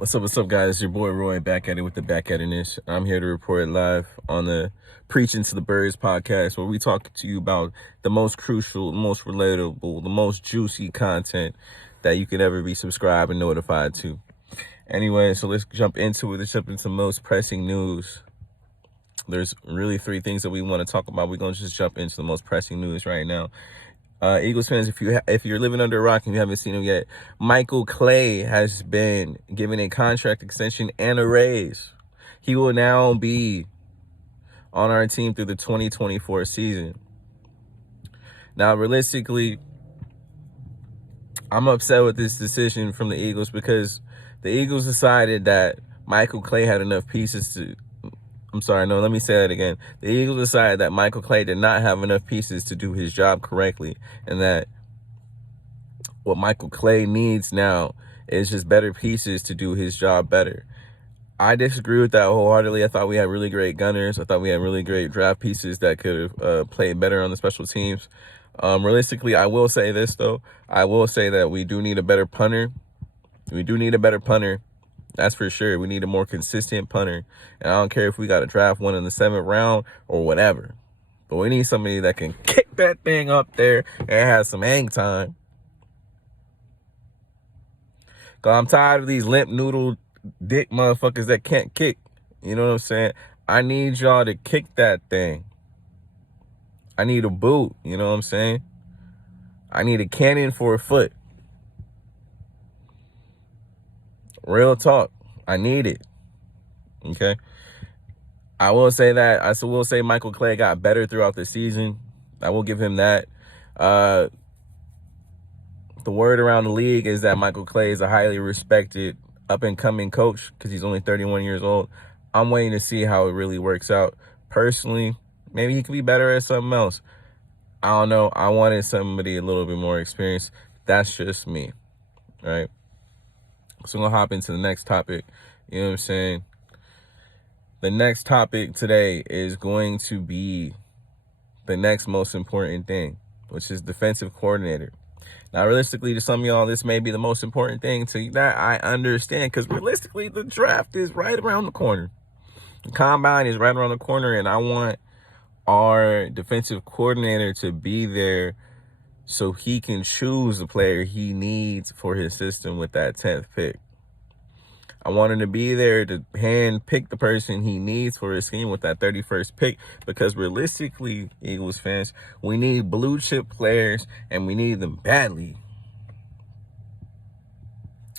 What's up, guys? It's your boy Roy back at it with the back at it. I'm here to report live on the Preaching to the Birds podcast, where we talk to you about the most crucial, the most relatable, the most juicy content that you could ever be subscribed and notified to. Anyway, so let's jump into it. Let's jump into most pressing news. There's really three things that we want to talk about. We're going to just jump into the most pressing news right now. Eagles fans, if you're living under a rock and you haven't seen him yet, Micheal Clays has been given a contract extension and a raise. He will now be on our team through the 2024 season. Now, realistically, I'm upset with this decision from the Eagles because the Eagles decided that Micheal Clays had enough pieces to... let me say that again. The Eagles decided that Micheal Clays did not have enough pieces to do his job correctly, and that what Micheal Clays needs now is just better pieces to do his job better. I disagree with that wholeheartedly. I thought we had really great gunners. I thought we had really great draft pieces that could have played better on the special teams. Realistically, I will say this, though. I will say that we do need a better punter. We do need a better punter. That's for sure. We need a more consistent punter. And I don't care if we got to draft one in the 7th round or whatever. But we need somebody that can kick that thing up there and have some hang time. Because I'm tired of these limp noodle dick motherfuckers that can't kick. You know what I'm saying? I need y'all to kick that thing. I need a boot. You know what I'm saying? I need a cannon for a foot. Real talk. I need it. Okay. I will say that. I will say Micheal Clays got better throughout the season. I will give him that. The word around the league is that Micheal Clays is a highly respected up-and-coming coach because he's only 31 years old. I'm waiting to see how it really works out. Personally, maybe he could be better at something else. I don't know. I wanted somebody a little bit more experienced. That's just me. All right. So I'm going to hop into the next topic. You know what I'm saying? The next topic today is going to be the next most important thing, which is defensive coordinator. Now, realistically, to some of y'all, this may be the most important thing. To that, I understand, because realistically, the draft is right around the corner. The combine is right around the corner, and I want our defensive coordinator to be there so he can choose the player he needs for his system with that 10th pick. I want him to be there to hand pick the person he needs for his scheme with that 31st pick, because realistically, Eagles fans, we need blue chip players and we need them badly.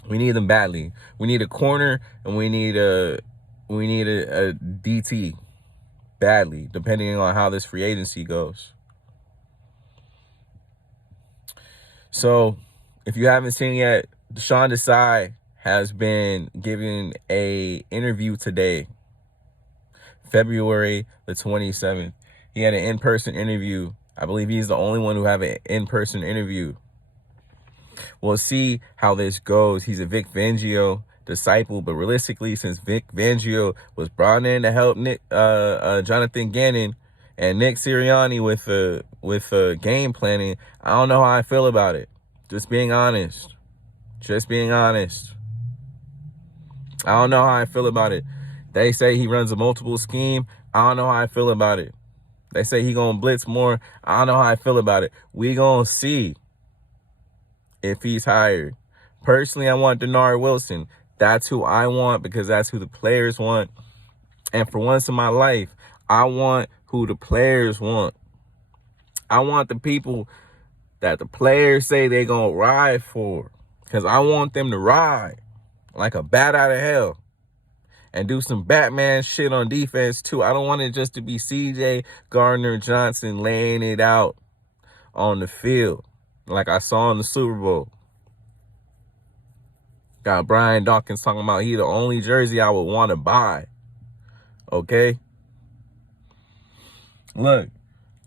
We need them badly. We need a corner and we need a DT badly, depending on how this free agency goes. So, if you haven't seen yet, Desai has been given a interview today, February the 27th. He had an in-person interview. I believe he's the only one who have an in-person interview. We'll see how this goes. He's a Vic Fangio disciple, but realistically, since Vic Fangio was brought in to help Jonathan Gannon and Nick Sirianni with game planning, I don't know how I feel about it. Just being honest. I don't know how I feel about it. They say he runs a multiple scheme. I don't know how I feel about it. They say he gonna blitz more. I don't know how I feel about it. We gonna see if he's hired. Personally, I want Dennard Wilson. That's who I want, because that's who the players want. And for once in my life, I want who the players want. I want the people that the players say they gonna ride for, because I want them to ride like a bat out of hell and do some Batman shit on defense too. I don't want it just to be CJ Gardner-Johnson laying it out on the field like I saw in the Super Bowl. Got Brian Dawkins talking about he the only jersey I would want to buy. Okay? Look,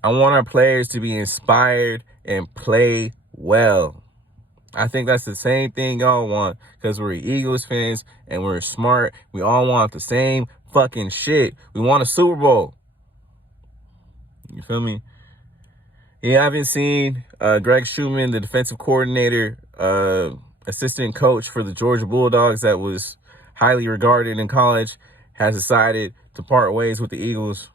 I want our players to be inspired and play well. I think that's the same thing y'all want, because we're Eagles fans and we're smart. We all want the same fucking shit. We want a Super Bowl. You feel me? You haven't seen Greg Schumann, the defensive coordinator, assistant coach for the Georgia Bulldogs that was highly regarded in college, has decided to part ways with the Eagles.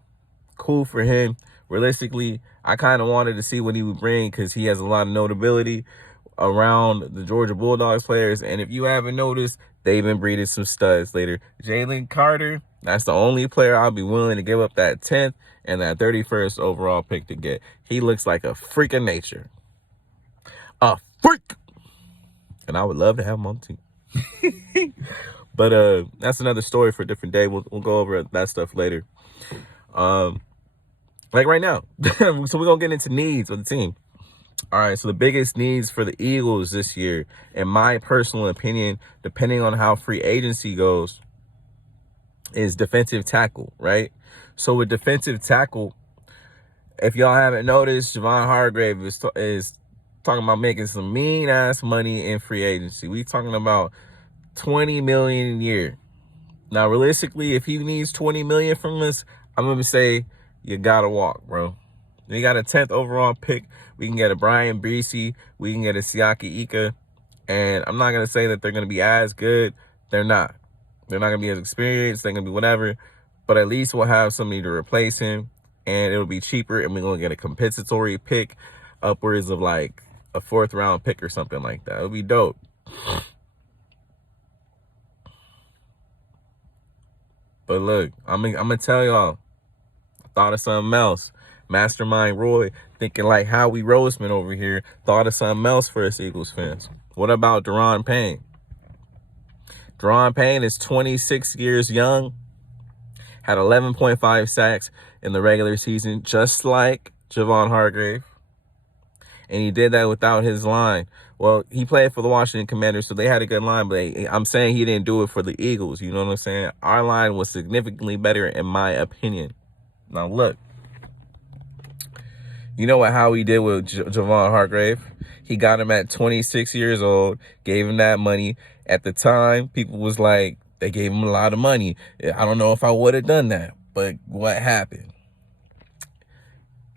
Cool for him. Realistically, I kind of wanted to see what he would bring because he has a lot of notability around the Georgia Bulldogs players. And if you haven't noticed, they've been breeding some studs later. Jalen Carter, that's the only player I'll be willing to give up that 10th and that 31st overall pick to get. He looks like a freak of nature. A freak! And I would love to have him on the team. But that's another story for a different day. We'll go over that stuff later. Like right now. So we're going to get into needs of the team. All right, so the biggest needs for the Eagles this year, in my personal opinion, depending on how free agency goes, is defensive tackle, right? So with defensive tackle, if y'all haven't noticed, Javon Hargrave is talking about making some mean-ass money in free agency. We talking about $20 million a year. Now, realistically, if he needs $20 million from us, I'm going to say you got to walk, bro. We got a 10th overall pick. We can get a Brian Breesy. We can get a Siaki Ika. And I'm not going to say that they're going to be as good. They're not. They're not going to be as experienced. They're going to be whatever. But at least we'll have somebody to replace him. And it'll be cheaper. And we're going to get a compensatory pick upwards of like a 4th round pick or something like that. It'll be dope. But look, I'm going to tell y'all. I thought of something else. Mastermind Roy, thinking like Howie Roseman over here, thought of something else for us Eagles fans. What about Dennard Payne? Dennard Payne is 26 years young, had 11.5 sacks in the regular season, just like Javon Hargrave. And he did that without his line. Well, he played for the Washington Commanders, so they had a good line, but I'm saying he didn't do it for the Eagles. You know what I'm saying? Our line was significantly better, in my opinion. Now, look. You know what Howie did with Javon Hargrave? He got him at 26 years old, gave him that money. At the time, people was like, they gave him a lot of money. I don't know if I would have done that, but what happened?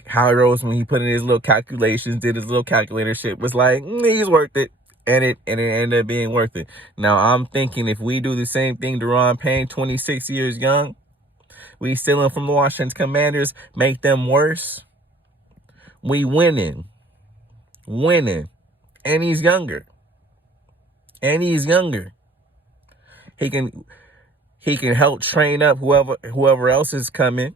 Howie Roseman, he put in his little calculations, did his little calculator shit, was like, he's worth it. And it ended up being worth it. Now, I'm thinking if we do the same thing to Dennard Payne, 26 years young, we steal him from the Washington Commanders, make them worse. We winning. And he's younger. He can help train up whoever else is coming.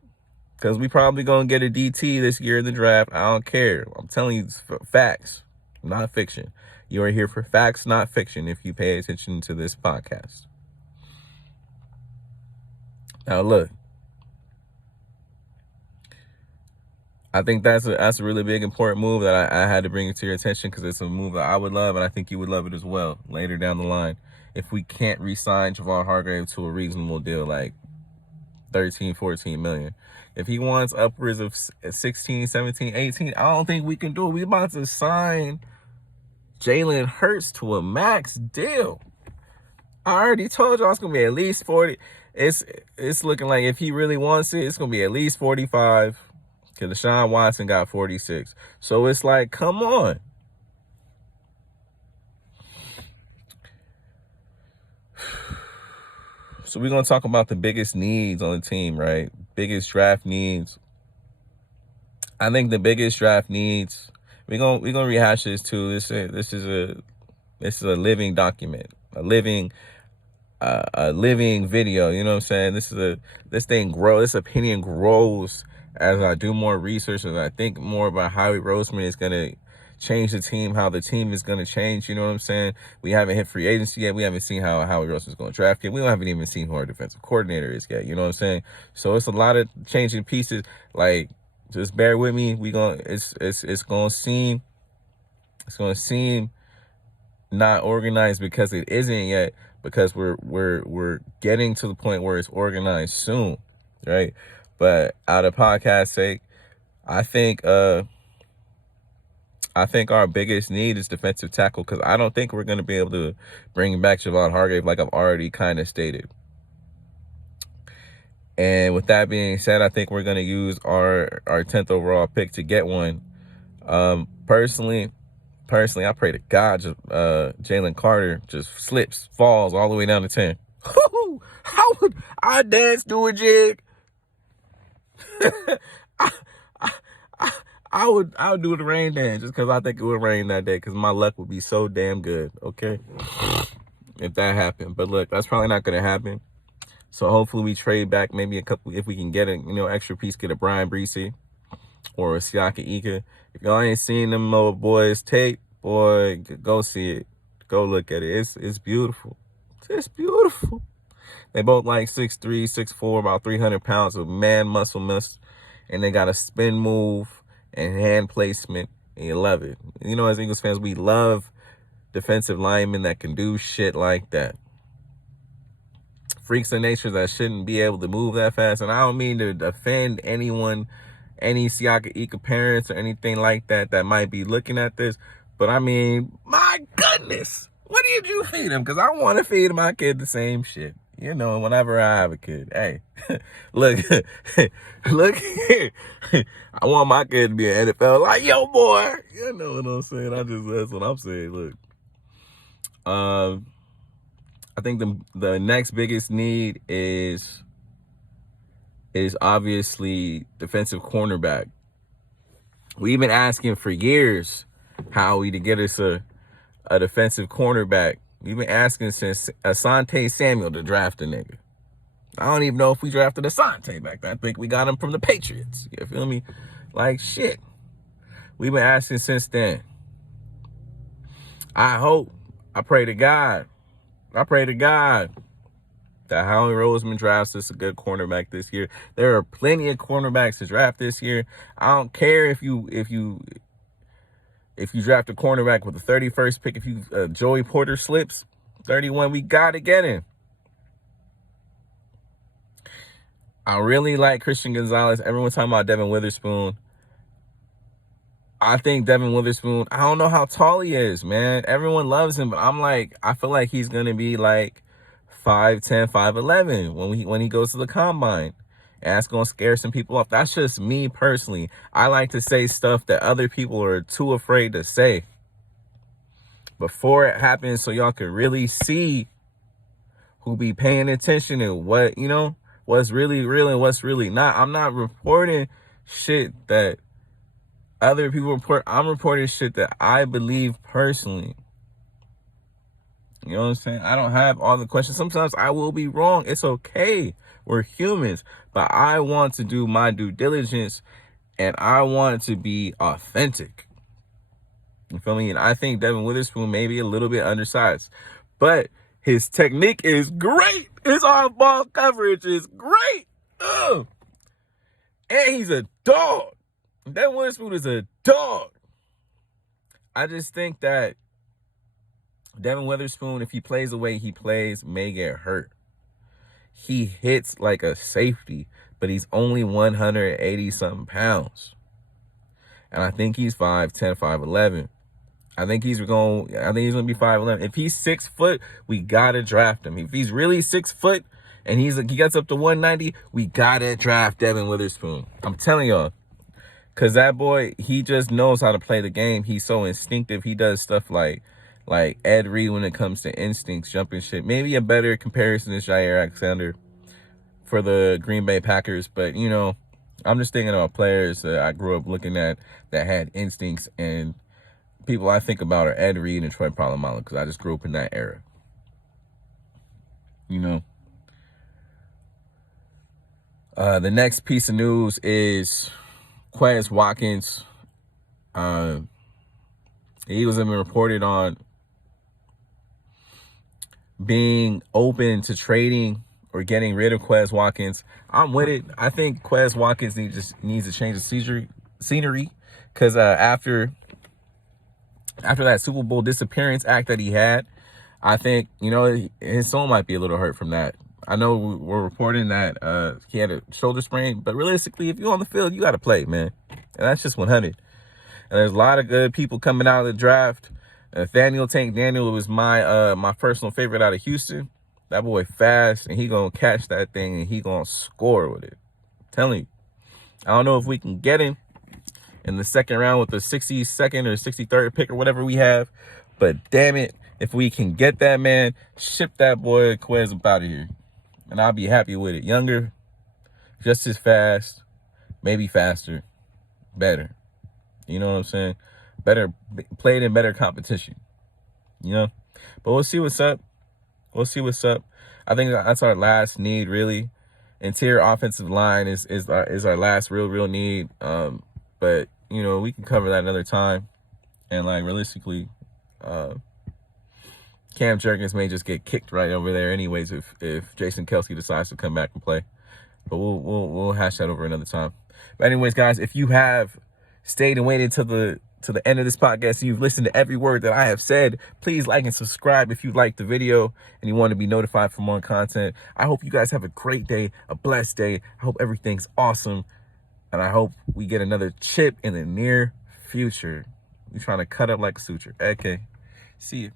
Because we probably going to get a DT this year in the draft. I don't care. I'm telling you facts, not fiction. You are here for facts, not fiction, if you pay attention to this podcast. Now, look. I think that's a really big, important move that I had to bring it to your attention because it's a move that I would love, and I think you would love it as well later down the line. If we can't re-sign Javon Hargrave to a reasonable deal, like 13, 14 million. If he wants upwards of 16, 17, 18, I don't think we can do it. We about to sign Jalen Hurts to a max deal. I already told y'all it's going to be at least 40. It's looking like if he really wants it, it's going to be at least 45. Because Deshaun Watson got 46. So it's like, come on. So we're going to talk about the biggest needs on the team, right? Biggest draft needs. I think the biggest draft needs, we're going to rehash this too. This is a living document, a living video, you know what I'm saying? This opinion grows as I do more research, as I think more about how Roseman is going to change the team, how the team is going to change, you know what I'm saying? We haven't hit free agency yet. We haven't seen how Howie Roseman is going to draft yet. We haven't even seen who our defensive coordinator is yet, you know what I'm saying? So it's a lot of changing pieces. Like, just bear with me. It's going to seem not organized because it isn't yet, because we're getting to the point where it's organized soon, right? But out of podcast sake, I think our biggest need is defensive tackle, because I don't think we're going to be able to bring back Javon Hargrave like I've already kind of stated. And with that being said, I think we're going to use our 10th overall pick to get one. Personally, I pray to God Jalen Carter just falls all the way down to 10. How would I dance, do a jig? I, I, I would do the rain dance just because I think it would rain that day because my luck would be so damn good, okay? If that happened. But look, that's probably not going to happen. So hopefully we trade back maybe a couple, if we can get a, extra piece, get a Brian Breesy or a Siaka Ika. If y'all ain't seen them boys tape, boy, go see it. Go look at it. It's beautiful. It's beautiful. They both like 6'3", 6'4", about 300 pounds of man muscle mass. And they got a spin move and hand placement. And you love it. As Eagles fans, we love defensive linemen that can do shit like that. Freaks of nature that shouldn't be able to move that fast. And I don't mean to offend anyone, any Siaka Ika parents or anything like that might be looking at this. But I mean, my goodness, what did you feed him? Because I want to feed my kid the same shit. Whenever I have a kid. Hey, look here. I want my kid to be an NFL like, yo, boy. You know what I'm saying? That's what I'm saying. Look. I think the next biggest need is obviously defensive cornerback. We've been asking for years, Howie, to get us a defensive cornerback. We've been asking since Asante Samuel to draft a nigga. I don't even know if we drafted Asante back then. I think we got him from the Patriots. You feel me? Like, shit. We've been asking since then. I pray to God that Howie Roseman drafts us a good cornerback this year. There are plenty of cornerbacks to draft this year. I don't care if you draft a cornerback with the 31st pick, if Joey Porter slips, 31, we got to get him. I really like Christian Gonzalez. Everyone's talking about Devin Witherspoon. I think Devin Witherspoon, I don't know how tall he is, man. Everyone loves him, but I feel like he's going to be like 5'10", 5'11" when he goes to the combine. And that's going to scare some people off. That's just me personally. I like to say stuff that other people are too afraid to say before it happens so y'all can really see who be paying attention and what's really real and what's really not. I'm not reporting shit that other people report. I'm reporting shit that I believe personally. You know what I'm saying? I don't have all the questions. Sometimes I will be wrong. It's okay. We're humans. But I want to do my due diligence and I want to be authentic. You feel me? And I think Devin Witherspoon may be a little bit undersized. But his technique is great. His off-ball coverage is great. Ugh. And he's a dog. Devin Witherspoon is a dog. I just think that Devin Witherspoon, if he plays the way he plays, may get hurt. He hits like a safety, but he's only 180-something pounds. And I think he's 5'10", 5'11". I think he's going to be 5'11". If he's 6 foot, we got to draft him. If he's really 6 foot and he gets up to 190, we got to draft Devin Witherspoon. I'm telling y'all. Because that boy, he just knows how to play the game. He's so instinctive. He does stuff like Ed Reed when it comes to instincts, jumping shit. Maybe a better comparison is Jair Alexander for the Green Bay Packers. But, I'm just thinking about players that I grew up looking at that had instincts. And people I think about are Ed Reed and Troy Polamalu because I just grew up in that era. The next piece of news is Quez Watkins. The Eagles have been reported on being open to trading or getting rid of Quez Watkins. I'm with it. I think Quez Watkins needs to change the scenery because after that Super Bowl disappearance act that he had, I think, his soul might be a little hurt from that. I know we're reporting that he had a shoulder sprain, but realistically, if you're on the field, you got to play, man. And that's just 100. And there's a lot of good people coming out of the draft. Nathaniel Tank Daniel was my personal favorite out of Houston. That boy fast, and he going to catch that thing, and he going to score with it. I'm telling you. I don't know if we can get him in the second round with the 62nd or 63rd pick or whatever we have, but damn it, If we can get that man, ship that boy Quez up out of here. And I'll be happy with it. Younger, just as fast, maybe faster, better. You know what I'm saying? Better, played in better competition. You know? But we'll see what's up. We'll see what's up. I think that's our last need, really. Interior offensive line is our last real need. But, you know, we can cover that another time. And, like, realistically, Cam Jerkins may just get kicked right over there anyways if Jason Kelce decides to come back and play. But we'll hash that over another time. But anyways, guys, if you have stayed and waited to the end of this podcast and you've listened to every word that I have said, please like and subscribe if you liked the video and you want to be notified for more content. I hope you guys have a great day, a blessed day. I hope everything's awesome. And I hope we get another chip in the near future. We're trying to cut up like a suture. Okay. See you.